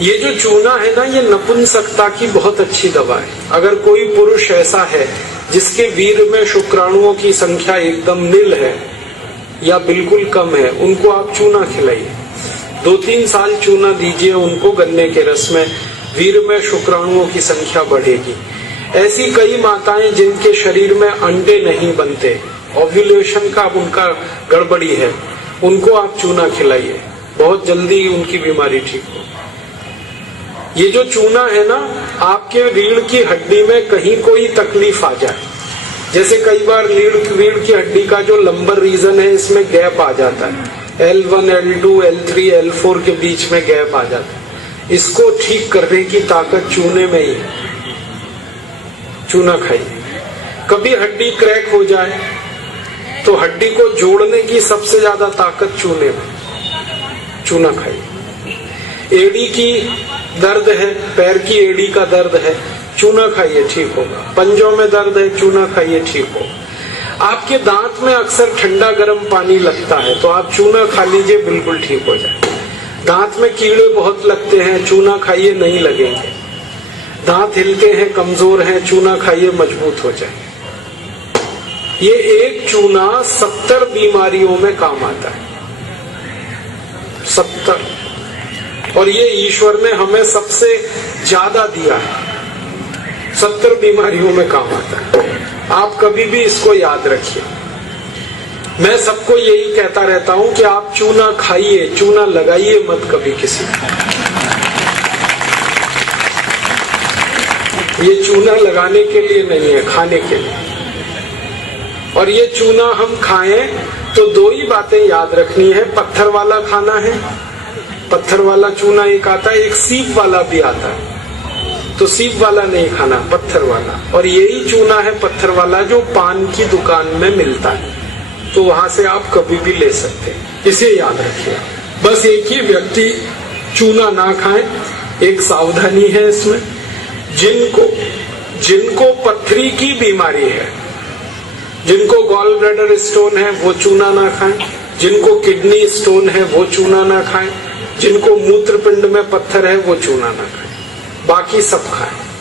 ये जो चूना है ना, ये नपुंसकता की बहुत अच्छी दवा है। अगर कोई पुरुष ऐसा है जिसके वीर्य में शुक्राणुओं की संख्या एकदम नील है या बिल्कुल कम है, उनको आप चूना खिलाइए। 2-3 साल चूना दीजिए उनको गन्ने के रस में, वीर्य में शुक्राणुओं की संख्या बढ़ेगी। ऐसी कई माताएं जिनके शरीर में अंडे नहीं बनते, ओव्यूलेशन का उनका गड़बड़ी है, उनको आप चूना खिलाइए, बहुत जल्दी उनकी बीमारी ठीक हो। ये जो चूना है ना, आपके रीढ़ की हड्डी में कहीं कोई तकलीफ आ जाए, जैसे कई बार रीढ़ की हड्डी का जो लंबर रीजन है, इसमें गैप आ जाता है, L1, L2, L3, L4 के बीच में गैप आ जाता है, इसको ठीक करने की ताकत चूने में ही है। चूना खाइए। कभी हड्डी क्रैक हो जाए तो हड्डी को जोड़ने की सबसे ज्यादा ताकत चूने में, चूना खाइए। एड़ी की दर्द है, पैर की एड़ी का दर्द है, चूना खाइए, ठीक होगा। पंजों में दर्द है, चूना खाइए, ठीक होगा। आपके दांत में अक्सर ठंडा गर्म पानी लगता है, तो आप चूना खा लीजिए, बिल्कुल ठीक हो जाए। दांत में कीड़े बहुत लगते हैं, चूना खाइए, नहीं लगेंगे। दांत हिलते हैं, कमजोर हैं, चूना खाइए, मजबूत हो जाए। ये एक चूना 70 बीमारियों में काम आता है, 70। और ये ईश्वर ने हमें सबसे ज्यादा दिया है, 70 बीमारियों में काम आता है। आप कभी भी इसको याद रखिए। मैं सबको यही कहता रहता हूं कि आप चूना खाइए, चूना लगाइए मत कभी किसी को। ये चूना लगाने के लिए नहीं है, खाने के लिए। और ये चूना हम खाएं तो 2 ही बातें याद रखनी है। पत्थर वाला खाना है, पत्थर वाला चूना एक आता है, एक सीप वाला भी आता है, तो सीप वाला नहीं खाना, पत्थर वाला। और यही चूना है पत्थर वाला जो पान की दुकान में मिलता है, तो वहां से आप कभी भी ले सकते हैं। इसे याद रखिए। बस एक ही व्यक्ति चूना ना खाए, एक सावधानी है इसमें। जिनको पथरी की बीमारी है, जिनको गॉल ब्लैडर स्टोन है, वो चूना ना खाएं। जिनको किडनी स्टोन है, वो चूना ना खाएं। जिनको मूत्रपिंड में पत्थर है, वो चूना ना खाएं। बाकी सब खाएं।